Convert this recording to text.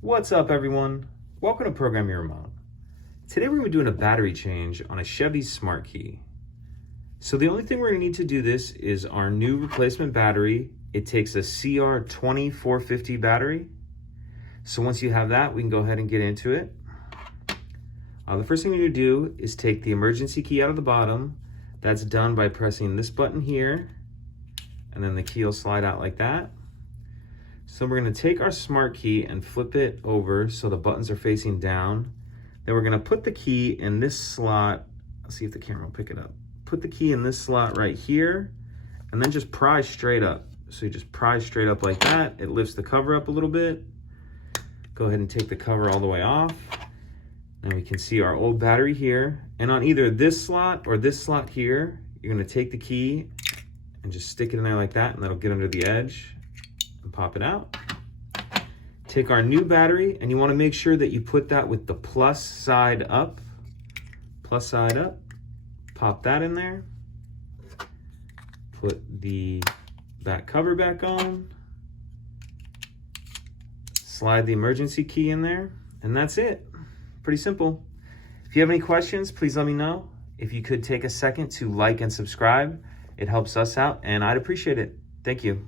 What's up, everyone? Welcome to Program Your Remote. Today we're going to be doing a battery change on a Chevy Smart Key. So the only thing we're going to need to do this is our new replacement battery. It takes a CR20450 battery. So once you have that, we can go ahead and get into it. The first thing you're going to do is take the emergency key out of the bottom. That's done by pressing this button here, and then the key will slide out like that. So we're going to take our smart key and flip it over so the buttons are facing down. Then we're going to put the key in this slot. Let's see if the camera will pick it up. Put the key in this slot right here, and then just pry straight up. So you just pry straight up like that. It lifts the cover up a little bit. Go ahead and take the cover all the way off. And we can see our old battery here. And on either this slot or this slot here, you're going to take the key and just stick it in there like that, and that'll get under the edge. Pop it out. Take our new battery, and you want to make sure that you put that with the plus side up. Plus side up. Pop that in there. Put the back cover back on. Slide the emergency key in there, and that's it. Pretty simple. If you have any questions, please let me know. If you could take a second to like and subscribe, it helps us out, and I'd appreciate it. Thank you.